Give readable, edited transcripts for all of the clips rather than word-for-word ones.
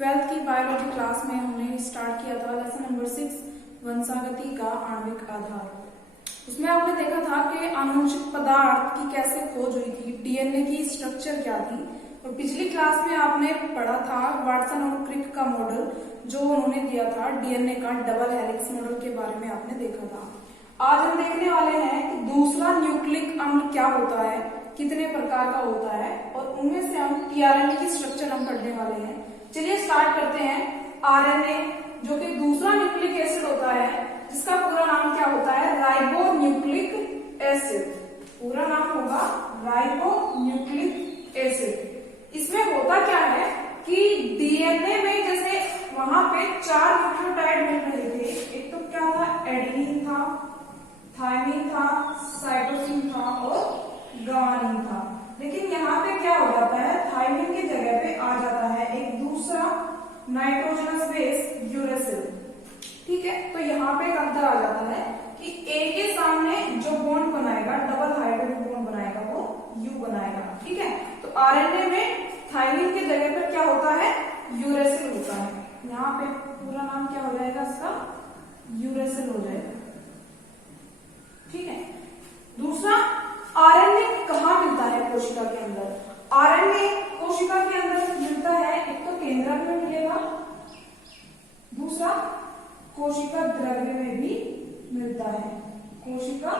Twelfth की biology class में हमने स्टार्ट किया था लेसन नंबर 6 वंशागति का आणविक आधार। उसमें आपने देखा था कि आनुवंशिक पदार्थ की कैसे खोज हुई थी, डीएनए की स्ट्रक्चर क्या थी। और पिछली क्लास में आपने पढ़ा था वाटसन और क्रिक का मॉडल जो उन्होंने दिया था डीएनए का डबल हेलिक्स मॉडल के बारे में आपने देखा था। आज हम देखने वाले हैं कि दूसरा न्यूक्लिक अम्ल क्या होता है, कितने प्रकार का होता है और उनमें से हम टीआरएनए की स्ट्रक्चर हम पढ़ने वाले हैं। चलिए स्टार्ट करते हैं। आरएनए जो कि दूसरा न्यूक्लिक एसिड होता है जिसका पूरा नाम क्या होता है, राइबो न्यूक्लिक एसिड। पूरा नाम होगा राइबो न्यूक्लिक एसिड। इसमें होता क्या है कि डीएनए में जैसे वहां पे 4 न्यूक्लियोटाइड मिल रहे थे, एक तो क्या था, एडेनिन था, थायमिन था, साइटोसिन था और ग्वानिन था। लेकिन यहाँ पे क्या हो जाता है, थायमिन की जगह पे आ जाता है एक दूसरा नाइट्रोजनस बेस यूरेसिल। ठीक है, तो यहाँ पे एक अंतर आ जाता है कि ए के सामने जो बॉन्ड बनाएगा, डबल हाइड्रोजन बॉन्ड बनाएगा, वो यू बनाएगा। ठीक है, तो आरएनए में थायमिन की जगह पर क्या होता है, यूरेसिल होता है। यहाँ पे पूरा नाम क्या हो जाएगा इसका, यूरेसिल हो जाएगा। ठीक है, दूसरा आरएनए कहाँ मिलता है कोशिका के अंदर। आरएनए कोशिका के अंदर मिलता है, एक तो केंद्रक में मिलेगा, दूसरा कोशिका द्रव्य में भी मिलता है। कोशिका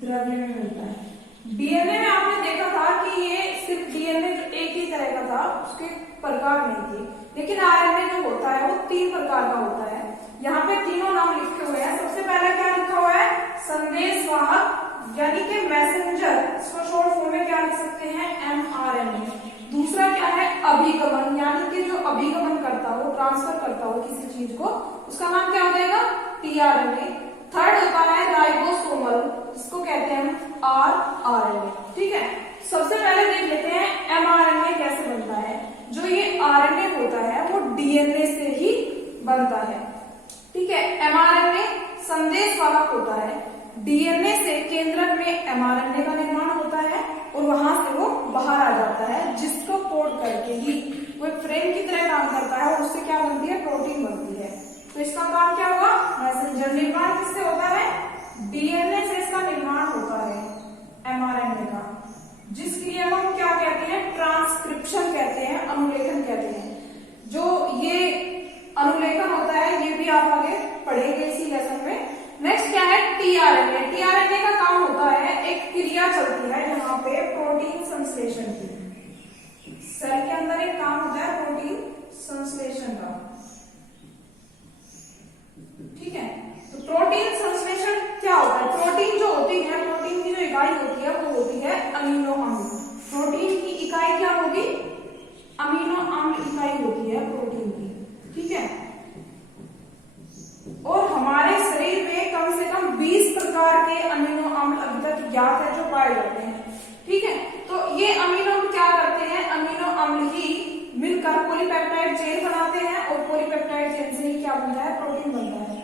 द्रव्य में मिलता है। डीएनए में आपने देखा था कि ये सिर्फ डीएनए जो एक ही तरह का था, उसके प्रकार नहीं थे। लेकिन आरएनए जो होता है वो 3 प्रकार का होता है। यहाँ पे तीनों नाम लिखे हुए हैं। सबसे पहले क्या लिखा हुआ है, संदेशवाहक यानी कि मैसेंजर, इसको शॉर्ट फॉर्म में क्या लिख सकते हैं, एमआरएनए। दूसरा क्या है, अभिगमन यानी कि जो अभिगमन करता हो, ट्रांसफर करता हो किसी चीज को, उसका नाम क्या हो जाएगा, टीआरएनए। थर्ड होता है राइबोसोमल, जिसको कहते हैं आरआरएनए। ठीक है, सबसे पहले देख लेते हैं एमआरएनए कैसे बनता है। जो ये आरएनए होता है वो डीएनए से ही बनता है। ठीक है, एमआरएनए संदेशवाहक होता है। डीएनए से केंद्रक में एमआरएनए का निर्माण होता है और वहां से वो बाहर आ जाता है, जिसको कोड करके ही वो एक फ्रेम की तरह काम करता है और उससे क्या बनती है, प्रोटीन बनती है। तो इसका काम क्या होगा, मैसेंजर। निर्माण किससे होता है, डीएनए से इसका निर्माण होता है एमआरएनए का, जिस क्रिया को हम क्या कहते हैं, ट्रांसक्रिप्शन कहते हैं, अनुलेखन कहते हैं। जो ये अनुलेखन होता है ये भी आप आगे पढ़ेंगे इसी लेसन में। नेक्स्ट क्या है, टीआरएनए। टीआरएनए का काम होता है, एक क्रिया चलती है यहाँ पे प्रोटीन संश्लेषण की। सेल के अंदर एक काम होता है प्रोटीन संश्लेषण का। ठीक है, तो प्रोटीन संश्लेषण क्या होता है, प्रोटीन जो होती है, प्रोटीन की जो इकाई होती है वो होती है अमीनो अम्ल। प्रोटीन की इकाई क्या होगी, अमीनो अम्ल इकाई होती है प्रोटीन की। ठीक है, और हमारे शरीर में कम से कम 20 प्रकार के अमीनो अम्ल अभी तक ज्ञात है जो पाए जाते हैं। ठीक है, तो ये अमीनो अम्ल क्या करते हैं, अमीनो अम्ल ही मिलकर पॉलीपेप्टाइड चेन बनाते हैं और पॉलीपेप्टाइड चेन से ही क्या बनता है, प्रोटीन बनता है।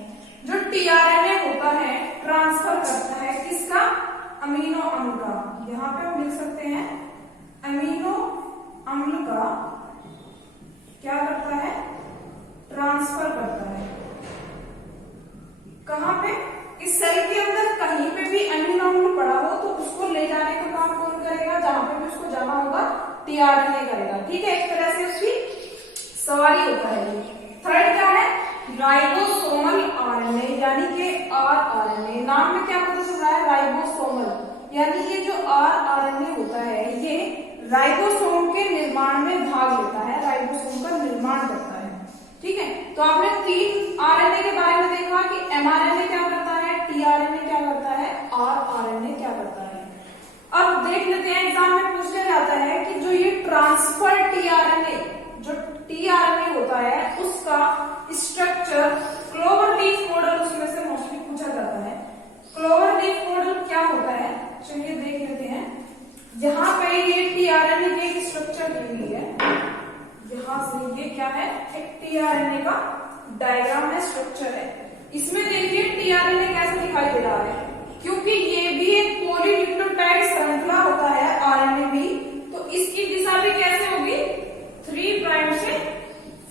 जो टीआरएनए होता है ट्रांसफर करता है किसका, अमीनो अम्ल का। यहाँ पे हम लिख सकते हैं अमीनो अम्ल का क्या करता है, ट्रांसफर करता है। कहां पे, इस सेल के अंदर कहीं पे भी अमीनो अम्ल पड़ा हो तो उसको ले जाने का काम कौन करेगा, जहां पे भी उसको जाना होगा टीआरएनए करेगा। ठीक है, एक तरह से उसकी सवारी होता है। थर्ड क्या है, राइबोसोमल आरएनए यानी कि आरआरएनए। नाम में क्या पता चल रहा है, राइबोसोमल, यानी ये जो आरआरएनए होता है ये राइबोसोम के निर्माण में भाग लेता है, राइबोसोम का निर्माण करता है। ठीक है, तो आपने 3 आरएनए के बारे में देखा कि एमआरएनए क्या करता है, टीआरएनए क्या करता है, आरआरएनए क्या करता है। अब देख लेते हैं, एग्जाम में पूछा जाता है कि जो ये ट्रांसफर टीआरएनए, जो टीआरएनए होता है उसका स्ट्रक्चर, क्लोवरलीफ मॉडल उसमें से मोस्टली पूछा जाता है। क्लोवरलीफ मॉडल क्या होता है, चलिए देख लेते हैं। यहाँ पे ये टीआरएनए की एक स्ट्रक्चर दी हुई है, यहां से ये क्या है, एक टीआरएनए का डायग्राम है, स्ट्रक्चर है। इसमें देखिए टीआरएनए कैसे दिखाई दे रहा है, क्योंकि ये भी एक पॉलीन्यूक्लियोटाइड श्रृंखला होता है आरएनए भी, तो इसकी दिशा भी कैसे होगी, 3 प्राइम से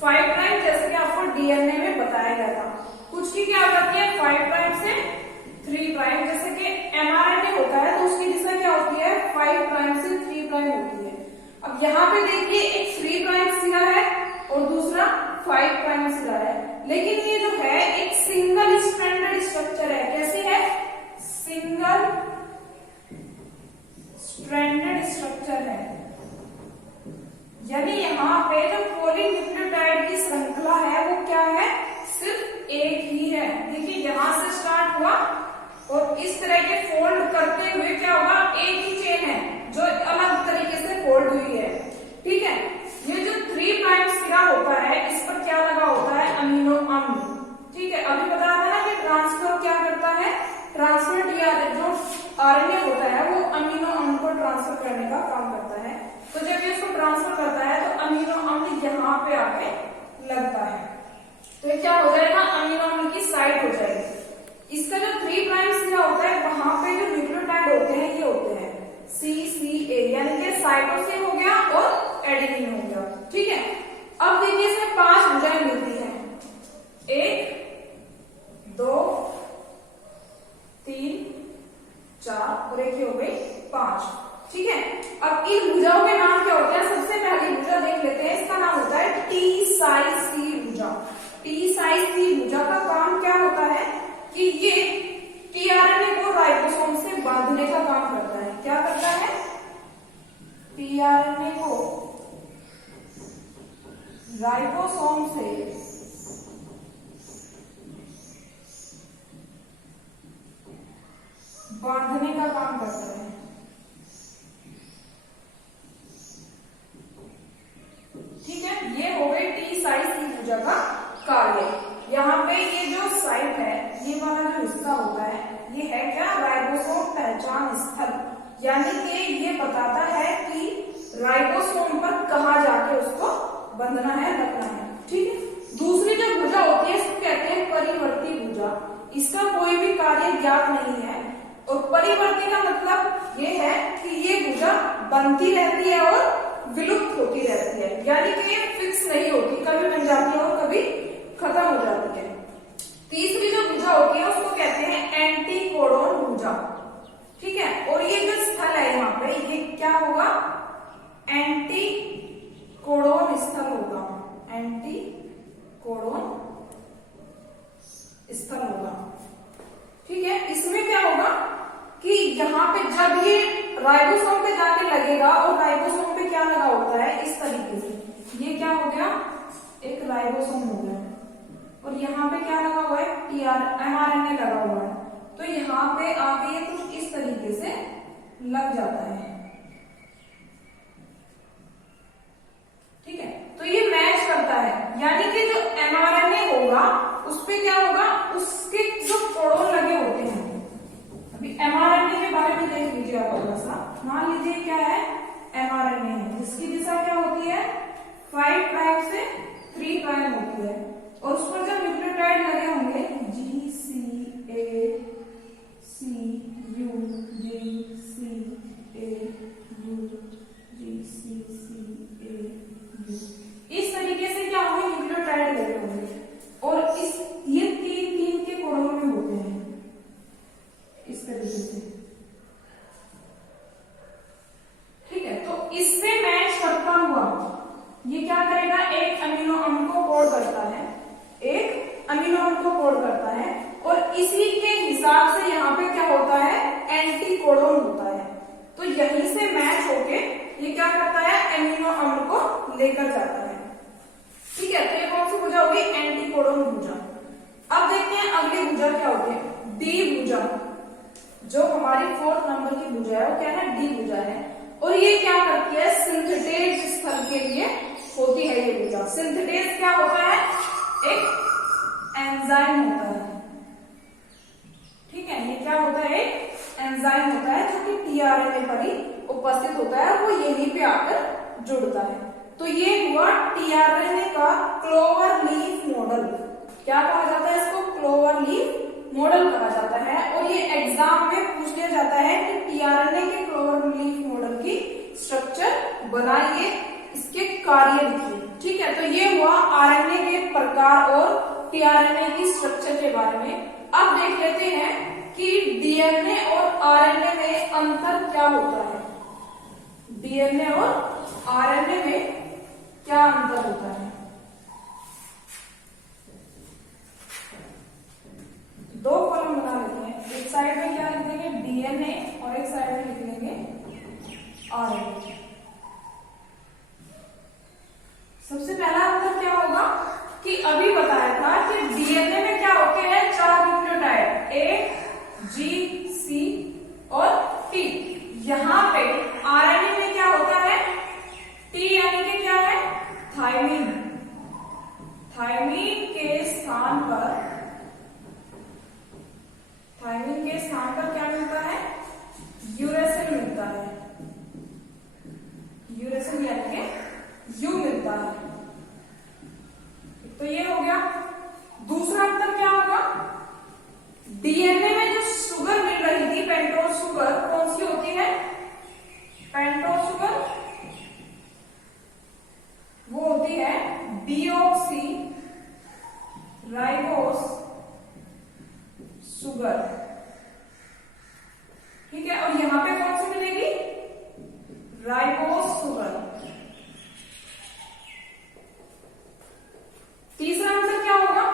5 प्राइम, जैसे कि आपको डीएनए में बताया गया था। कुछ की क्या हो जाती है 5 प्राइम से 3 प्राइम, जैसे कि एमआरएनए होता है तो उसकी दिशा क्या होती है 5 प्राइम से 3 प्राइम होती है। अब यहाँ पे देखिए एक 3 प्राइम सिरा है और दूसरा 5 प्राइम सिरा है, लेकिन ये जो है एक सिंगल स्ट्रैंडेड स्ट्रक्चर है। कैसी है? सिंगल स्ट्रैंडेड स्ट्रक्चर है, यानी यहाँ पे जो पॉलीन्यूक्लियोटाइड की श्रृंखला है वो क्या है, सिर्फ एक ही है। देखिए यहाँ से स्टार्ट हुआ और इस तरह के फोल्ड करते हुए क्या होगा, एक ही चेन है जो अलग तरीके से फोल्ड हुई है। ठीक है, ये जो 3 प्राइम सिरा होता है इस पर क्या लगा होता है, अमीनो अम्ल। ठीक है, अभी बताया था ना कि ट्रांसफर क्या करता है, ट्रांसफर जो आरएनए होता है वो अमीनो अम्ल को ट्रांसफर करने का काम करता है। तो जब ये इसको ट्रांसफर करता है तो अमीनो अम्ल यहाँ पे आके लगता है, तो ये क्या हो जाएगा, अमीनो अम्ल की साइट हो जाएगी। इसका जो 3 प्राइम सिरा होता है वहां पे जो न्यूक्लियोटाइड होते हैं ये होते हैं CCA, यानी कि साइटोसिन हो गया और एडेनिन हो गया। ठीक है, अब देखिए इसमें 5 भुजाएं मिलती हैं, 1 2 3 4 और एक हो गई 5। ठीक है, अब इन भुजाओं के नाम क्या होते हैं, सबसे पहली भुजा देख लेते हैं, इसका नाम होता है टी साइज सी भुजा। टी साइज सी भुजा का काम क्या होता है कि ये टीआरएनए को राइबोसोम से बांधने का काम करता है। क्या करता है, टीआरएनए को राइबोसोम से बांधने का काम करता है। ठीक है, ये हो गई टी साइज सी भुजा का कार्य। यहाँ पे ये जो साइट है, ये वाला जो हिस्सा होता है ये है क्या, राइबोसोम पहचान स्थल, यानी कि ये बताता है कि राइबोसोम पर कहाँ जाके उसको बंधना है, रखना है। ठीक है, दूसरी जो भुजा होती है इसको कहते हैं परिवर्ती भुजा। इसका कोई भी कार्य ज्ञात नहीं है और परिवर्ती का मतलब ये है कि ये भुजा बनती रहती है और विलुप्त होती रहती है, यानी कि ये फिक्स नहीं होती, कभी बन जाती है और कभी खत्म हो जाती है। तीसरी जो भुजा होती है उसको कहते हैं एंटीकोडोन भुजा। ठीक है, और ये जो स्थल है यहाँ पे ये क्या होगा, एंटीकोडोन स्थल होगा, एंटीकोडोन स्थल होगा। ठीक है, इसमें क्या होगा कि यहाँ पे जब ये राइबोसोम पे जाके लगेगा और राइबोसोम पे क्या लगा होता है इस तरीके से, ये क्या हो गया, एक राइबोसोम हो गया और यहाँ पे क्या लगा हुआ है, एमआरएनए लगा हुआ है, तो यहाँ पे आके ये कुछ इस तरीके से लग जाता है। ठीक है, तो ये मैच करता है, यानी कि जो एमआरएनए होगा उस पे क्या होगा, उसके जो कोडोन लगे होते हैं। अभी एमआरएनए के बारे में देख लीजिए आप थोड़ा सा। मान लीजिए क्या है, एमआरएनए है जिसकी दिशा क्या होती है 5 प्राइम से 3 प्राइम होती है और उस पर जब न्यूक्लियोटाइड लगे होंगे GCA CU GCA U GCCA U, इस तरीके से क्या होंगे, न्यूक्लियोटाइड लगे होंगे और इस ये 3 के कोडोन में होते हैं इस तरीके से। ठीक है, तो इससे मैच करता हुआ ये क्या करेगा, एक अमीनो अम्ल को कोड करता है, एक अमीनो अम्ल को कोड करता है और इसी के हिसाब से यहाँ पे क्या होता है, एंटीकोडोन होता है। तो यहीं से मैच होके ये क्या करता है, अमीनो अम्ल को लेकर जाता है। ठीक है, तो ये कौन सी भुजा होगी, एंटीकोडोन भुजा। अब देखते हैं अगली भुजा क्या होती है, डी भुजा। जो हमारी 4th नंबर की भुजा है वो क्या है, डी भुजा है और ये क्या करती है, सिंथेटेज स्थल के लिए होती है ये भुजा। सिंथेटेज क्या होता है, एक एंजाइम होता है। ठीक है, ये क्या होता है, एक एंजाइम होता है जो कि टीआरएनए पर ही उपस्थित होता है और वो यहीं पे आकर जुड़ता है। तो ये हुआ टीआरएनए का क्लोवर लीफ मॉडल। क्या कहा जाता है इसको, क्लोवर लीफ मॉडल कहा जाता है और ये एग्जाम में पूछ लिया जाता है कि टीआरएनए के क्लोवर लीफ मॉडल की स्ट्रक्चर बनाइए, इसके कार्य लिखिए। ठीक है, तो ये हुआ आरएनए के प्रकार और टीआरएनए की स्ट्रक्चर के बारे में। अब देख लेते हैं कि डीएनए और आरएनए में अंतर क्या होता है। डीएनए और आरएनए में क्या अंतर होता है। दो कॉलम बना लेते हैं, एक साइड में क्या लिख देंगे डीएनए और एक साइड में लिख लेंगे आरएनए। सबसे पहला अंतर क्या होगा कि अभी बताया था कि डीएनए में क्या होते हैं 4 न्यूक्लियोटाइड ए, जी, सी और टी। यहां पे आरएनए में क्या होता है टी यानी कि क्या है थायमिन। थायमिन के स्थान पर क्या मिलता है यूरेसिल मिलता है। यूरेसिल यानी कि यू मिलता है। तो ये हो गया। दूसरा अंतर क्या होगा, डीएनए में जो शुगर मिल रही थी पेंटोज शुगर, कौन सी होती है पेंटोज शुगर, वो होती है डीऑक्सी राइबोस शुगर। ठीक है, और यहां पे कौन सी मिलेगी राइबोस शुगर। तीसरा अंतर क्या होगा,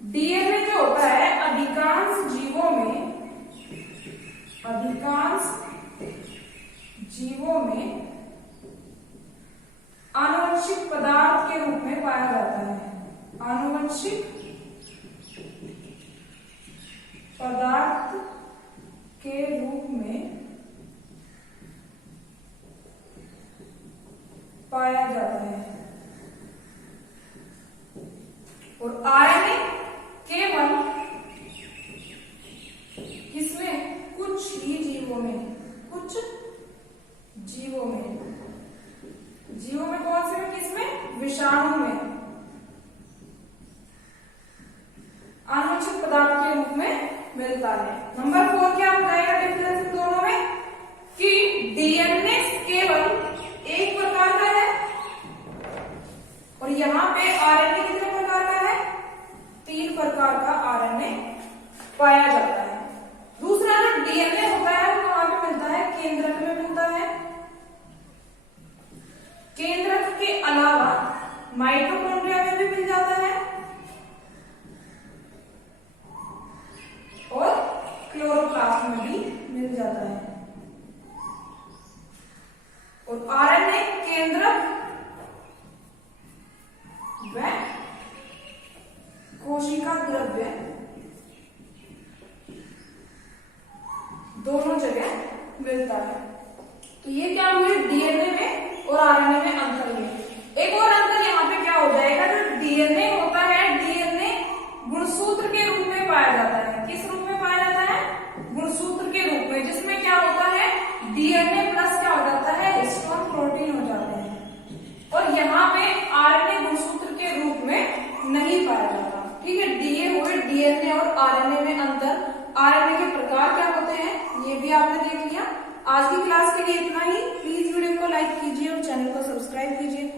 डीएनए जो होता है अधिकांश जीवों में आनुवंशिक पदार्थ के रूप में पाया जाता है। आनुवंशिक पदार्थ के रूप में पाया जाता है। और आरएनए केवल किसमें कुछ ही जीवों में कौन से में किसमें विषाणु में आनुवंशिक पदार्थ के रूप में मिलता है। नंबर 4 क्या हो जाएगा डिफरेंस इन दोनों में कि डीएनए केवल एक प्रकार का है और यहां पे आरएनए कितने प्रकार का है 3 प्रकार का आरएनए पाया जाता है। दूसरा जो डीएनए होता है वो कहां पे मिलता है केंद्रक में मिलता है। केंद्रक के अलावा माइटोकॉन्ड्रिया में भी मिल जाता है और क्लोरोप्लास्ट में भी मिल जाता है। और आरएनए केंद्रक व कोशिका द्रव्य दोनों जगह मिलता है। तो ये क्या हुए डीएनए में और आरएनए में अंतर है। एक और अंतर यहाँ पे क्या हो जाएगा, जो डीएनए होता है डीएनए गुणसूत्र के रूप में पाया जाता है। किस रूप में पाया जाता है गुणसूत्र के रूप में, जिसमें क्या होता है डीएनए प्लस क्या हो जाता है हिस्टोन प्रोटीन हो जाते हैं। और यहाँ पे आरएनए गुणसूत्र के रूप में नहीं पाया जाता। ठीक है, ये हुए डीएनए और आरएनए में अंतर। आरएनए के प्रकार क्या होते हैं ये भी आपने देख लिया। आज की क्लास के लिए इतना ही। प्लीज वीडियो को लाइक कीजिए और चैनल को सब्सक्राइब कीजिए।